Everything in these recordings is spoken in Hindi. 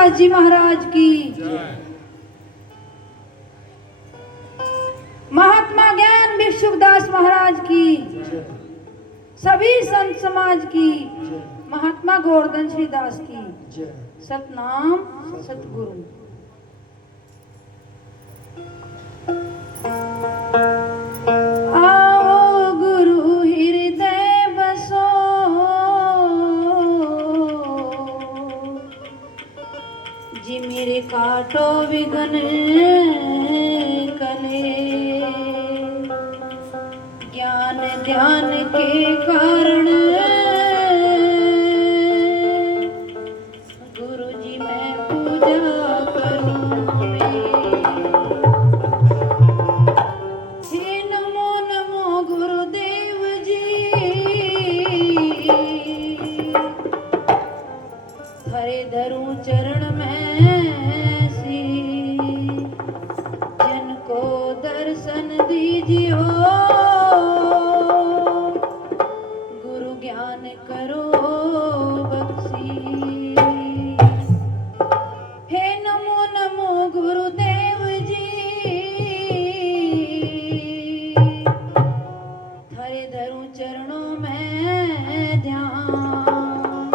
दास जी महाराज की, महात्मा ज्ञान भिक्षुदास महाराज की, सभी संत समाज की, महात्मा गोवर्धन श्री दास की। सतनाम सतगुरु। आओ गुरु हृदय बसो, जी मेरे काटो विघन कले, ज्ञान ध्यान के कारण गुरु जी मैं पूजा करूं हे नमो नमो गुरुदेव जी, हरे धरूं चरण में सी, जन को दर्शन दीजियो, गुरु ज्ञान करो बख्शी। हे नमो नमो गुरुदेव जी, हरे धरूं चरणों में ध्यान,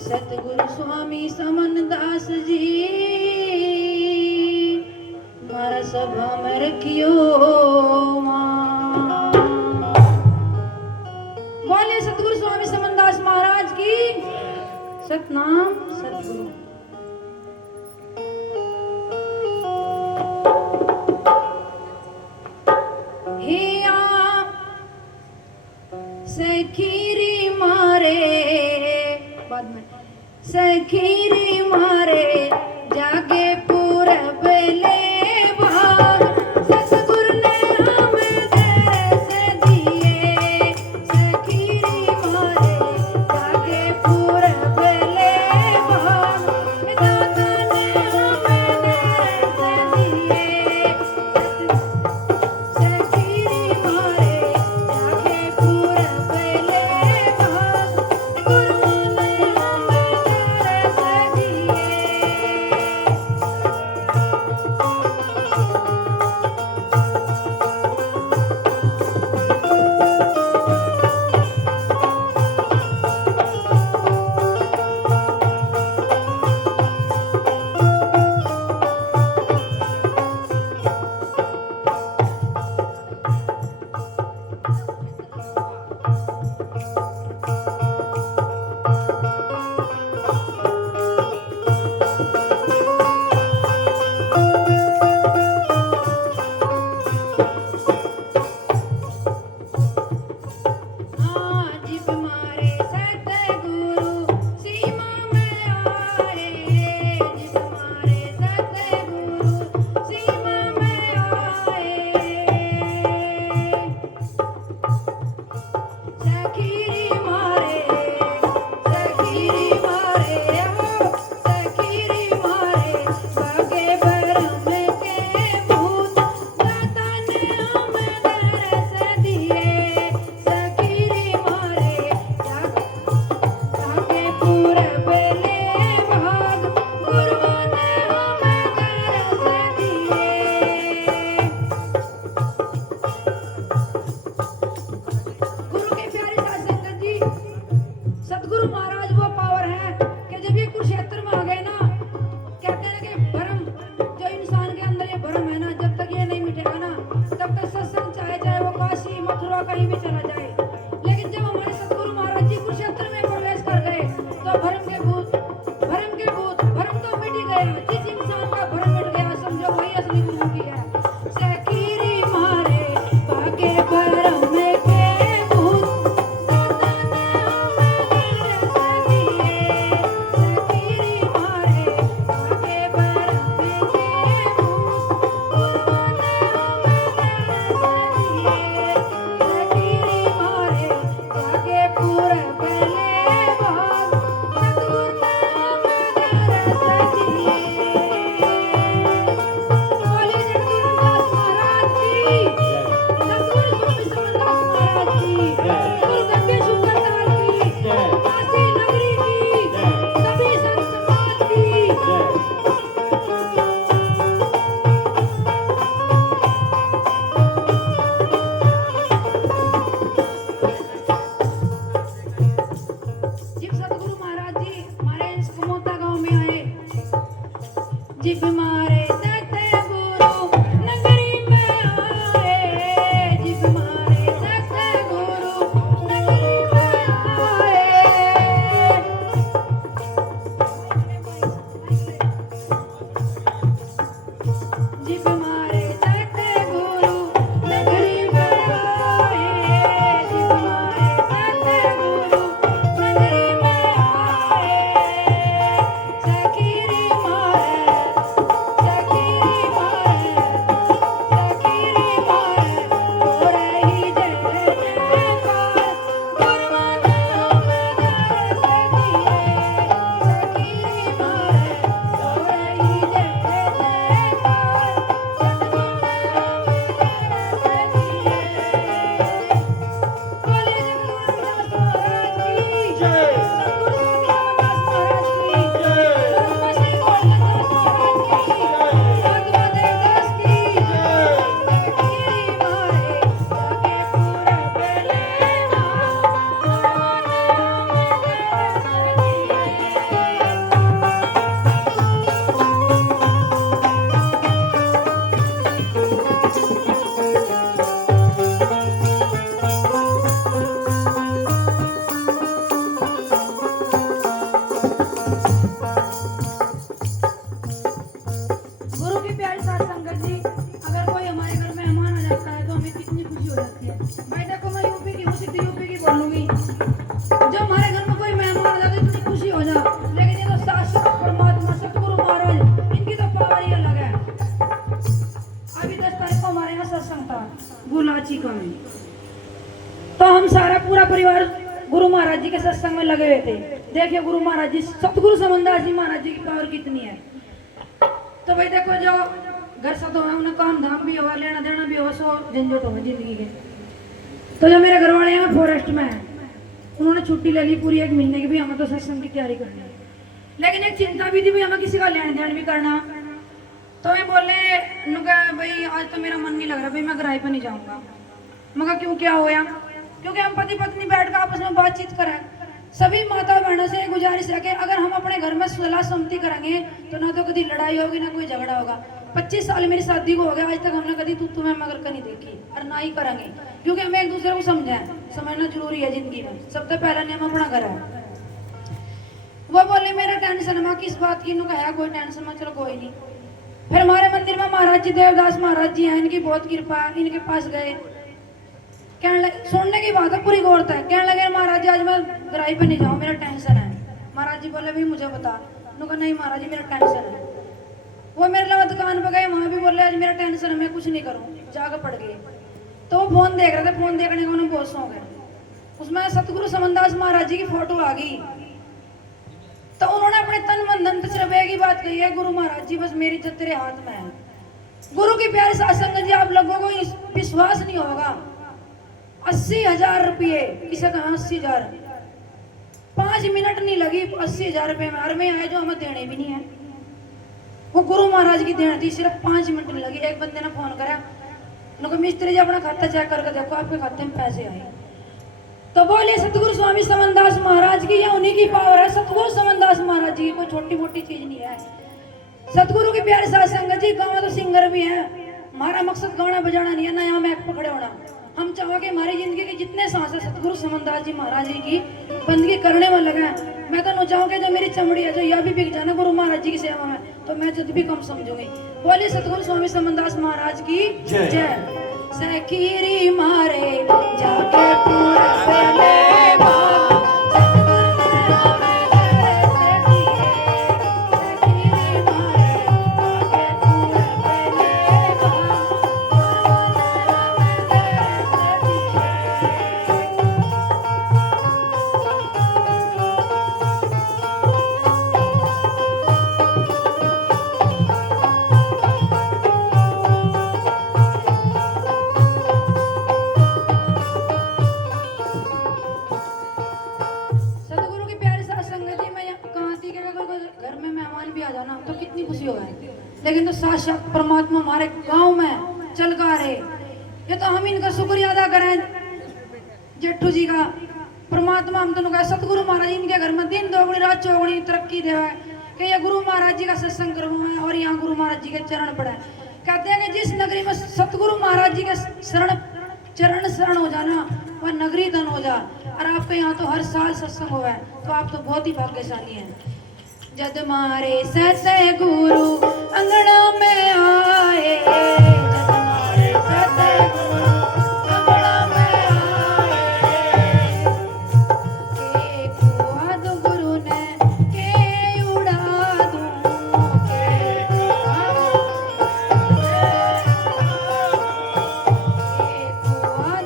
सतगुरु स्वामी समन दास जी, मारा सभा में रखियो मान। बोले सतगुरु स्वामी समन दास महाराज की। सतनाम सतगुरु। हे आप सखीरी मारे, बाद में सखीरी मारे जागे पूरब ले भाग, सतगुरु जिब मारे सतगुरु नगरी में आए, जिब मारे सतगुरु नगरी में आए। जिब मारे सतगुरु नगरी में आए, जिब मारे सतगुरु नगरी में आए। सखीरी मारे, सखीरी मारे, सखीरी मारे, हो रही जय जयकार, गुरुवन नाम दर्श दिए। सखीरी मारे, हो रही जय जयकार, सतगुरु नाम दर्श दिए। बोले जगन्नाथ महाराज की जय, सतगुरु स्वामी रामदास महाराज की जय, ब्रह्म श्री भोलेनाथ महाराज की जय, भगवा देवदास की जय। सखीरी मारे जाके पूरे बेलेवा, गुरुवन गुरु की प्यारी साथ संगत जी, अगर कोई हमारे घर में मेहमान आ जाता है तो हमें कितनी खुशी हो जाती है। भाई देखो, मैं यूपी की हूँ, सिद्ध यूपी की बोलूंगी। जब हमारे घर में कोई मेहमान आ जाता है इतनी खुशी हो जा, लेकिन ये तो शाश्वत परमात्मा सतगुरु महाराज, इनकी तो पावर ही अलग है। अभी 10 तारीख को हमारे यहाँ सत्संग था गुलाची का में, तो हम सारा पूरा परिवार गुरु महाराज जी के सत्संग में लगे हुए थे। देखिए गुरु महाराज जी, सतगुरु समनदास जी महाराज जी की पावर कितनी है। तो भाई देखो, जो घर से तो है उन्हें काम धाम भी होगा, लेना देना भी होगा, सो झंझट होगा जिंदगी के। तो जो मेरे घर वाले हैं फॉरेस्ट में हैं, उन्होंने छुट्टी ले ली पूरी 1 महीने की, भी हमें तो सत्संग की तैयारी करनी है। लेकिन एक चिंता भी थी, भी हमें किसी का लेन देन भी करना। तो मैं बोले नुका भाई आज तो मेरा मन नहीं लग रहा, भाई मैं किराए पर नहीं जाऊंगा। मगर क्यों, क्या होया? क्योंकि हम पति पत्नी बैठ कर आपस में बातचीत करें। सभी माता बहनों से गुजारिश है कि अगर हम अपने घर में सलाह सम्मति करेंगे तो ना तो कभी लड़ाई होगी ना कोई झगड़ा होगा। 25 साल मेरी शादी को हो गया, आज तक हमने कभी तू तुम्हें मगर का नहीं देखी और ना ही करेंगे, क्योंकि हमें एक दूसरे को समझाएं, समझना जरूरी है जिंदगी में। सबसे पहला नियम अपना घर है। वो बोले मेरा टेंशन है, मैं किस बात की, है कोई टेंशन में, चलो कोई नहीं। फिर हमारे मंदिर में महाराज जी देवदास महाराज जी हैं, इनकी बहुत कृपा है। इनके पास गए, कहने लगे, सुनने की बात है पूरी गौरत है, कहने लगे महाराज जी आज मैं गराई पे नहीं जाऊँ, मेरा टेंशन है। महाराज जी बोले भी मुझे बता, उन्होंने नहीं महाराज जी मेरा टेंशन है। वो मेरे लगा दुकान पे गए, वहां भी बोले आज मेरा टेंशन है, मैं कुछ नहीं करूँ, जाकर पड़ गए। तो वो फोन देख रहे थे, फोन देखने का उन्हें बहुत शौक है। उसमें सतगुरु समनदास महाराज जी की फोटो आ गई, तो उन्होंने अपने तन मन धन से की बात कही है, गुरु महाराज जी बस मेरी इज्जत तेरे हाथ में है। गुरु की प्यारे साथ संगत जी, आप लोगों को विश्वास नहीं होगा, 80,000 रुपये, किसे कहा 80,000, 5 मिनट नहीं लगी 80,000 रुपये में। और मैं आए जो हमें देने भी नहीं है, वो गुरु महाराज की देन थी, सिर्फ 5 मिनट नहीं लगी। एक बंदे ने फोन करा, उनको मिस्त्री जी अपना खाता चेक करके देखो आपके खाते में पैसे आए। तो बोले सतगुरु स्वामी समनदास महाराज की, ये उन्हीं की पावर है। सतगुरु समनदास महाराज जी की कोई छोटी मोटी चीज नहीं है। सतगुरु के प्यारे साथ संगत जी, गाँव तो सिंगर भी है, हमारा मकसद गाना बजाना नहीं है, ना यहाँ मैक पकड़े होना। हम चाहोगे हमारी जिंदगी के जितने सांस है सतगुरु समनदास जी महाराज जी की बंदगी करने में लगा है। मैं तो चाहूँगी जो मेरी चमड़ी है जो यह भी बिक जाना गुरु महाराज जी की सेवा में, तो मैं जब भी कम समझूंगी। बोलिए सतगुरु स्वामी समनदास महाराज की जय। सखीरी मारे जाके पूरा बेलेवा, लेकिन तो साक्षात परमात्मा हमारे गांव में चल कर रहे। ये तो हम इनका शुक्रिया अदा करें जेठू जी का। परमात्मा हम दोनों का सतगुरु महाराज इनके घर में दिन दोगुनी रात चौगुनी तरक्की देवे, कि ये गुरु महाराज जी का सत्संग करूँ मैं और यहाँ गुरु महाराज जी के चरण पड़े। कहते हैं कि जिस नगरी में सतगुरु महाराज जी के चरण शरण हो जाना वह नगरी धन हो जा। और आपके यहाँ तो हर साल सत्संग हुआ है, तो आप तो बहुत ही भाग्यशाली हैं। जद मारे सतगुरु अंगना में आए, जद मारे सतगुरु अंगना में आए, के कुआ दो गुरु ने के उड़ा दूं, के कुआ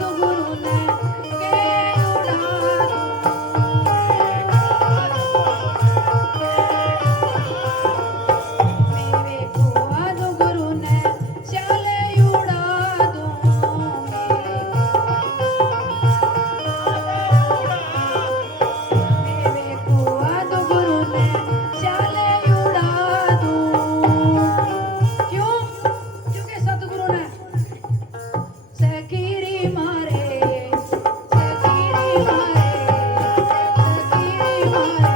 दो गुरु ने के उड़ा मेरे कुआ दो गुरु ने चाले उड़ा दूं, मेरे कुआ दो गुरु ने चाले उड़ा दूं। क्यों? क्योंकि सतगुरु ने सकीरी मारे, सकीरी मारे, सकीरी मारे,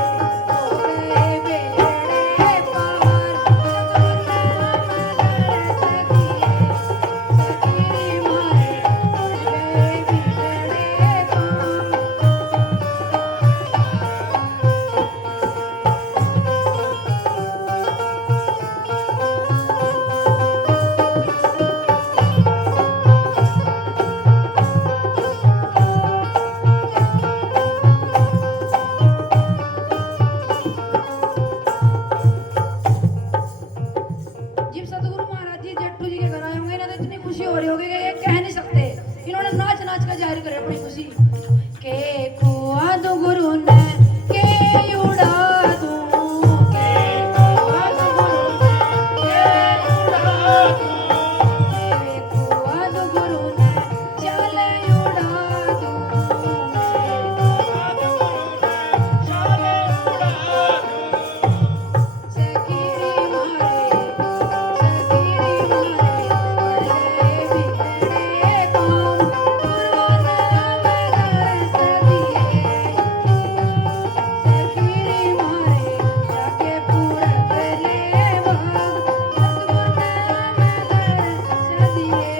हो गए बेड़े पार। सकीरी मारे, हो गए बेड़े पार। जब सतगुरु महाराज जी जेठू जी के घर आए होंगे ना, तो इतनी खुशी हो रही होगी कि ये कह नहीं सकते। इन्होंने नाच नाच कर जाहिर करे अपनी खुशी। के कुआ दो गुरु ने के उड़ा दूं, के कुआ दो गुरु ने के उड़ा दूं, मेरे कुआ दो गुरु ने चाले उड़ा दूं, सकीरी मारे, सकीरी मारे, बड़े बिगड़े काम, गुरु नाम दर्श दिए। सकीरी मारे, जाके पूरा कर ले भाग, सतगुरु नाम दर्श दिए।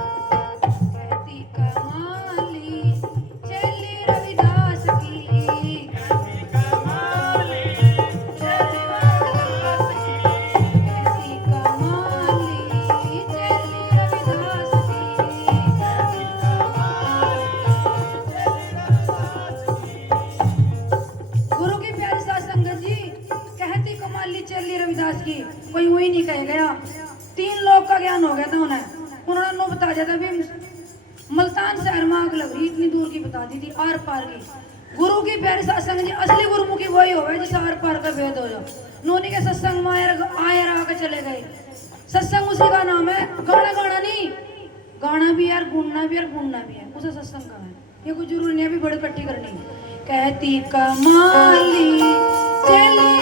कहती कमाली चली रविदास की, कहती कमाली चली रविदास की, कहती कमाली चली रविदास की, कहती कमाली चली रविदास की। गुरु की प्यारी साध संगत जी, कहती कमाली चली रविदास की, कोई वही नहीं कह गया। 3 लोग का ज्ञान हो गया था उन्हें। उन्होंने नो बता दिया था भी मुल्तान शहर में आग लग रही, इतनी दूर की बता दी थी, आर पार की। गुरु की प्यारी सत्संग जी, असली गुरुमुखी वही हो गए जिसे आर पार का भेद हो जाओ। नोनी के सत्संग में आए आके चले गए। सत्संग उसी का नाम है, गाना गाना नहीं, गाना भी यार, गुनना भी यार, गुनना भी है, उसे सत्संग का है। ये कोई जरूरी नहीं है अभी बड़ी इकट्ठी करनी। कहती कमाली चली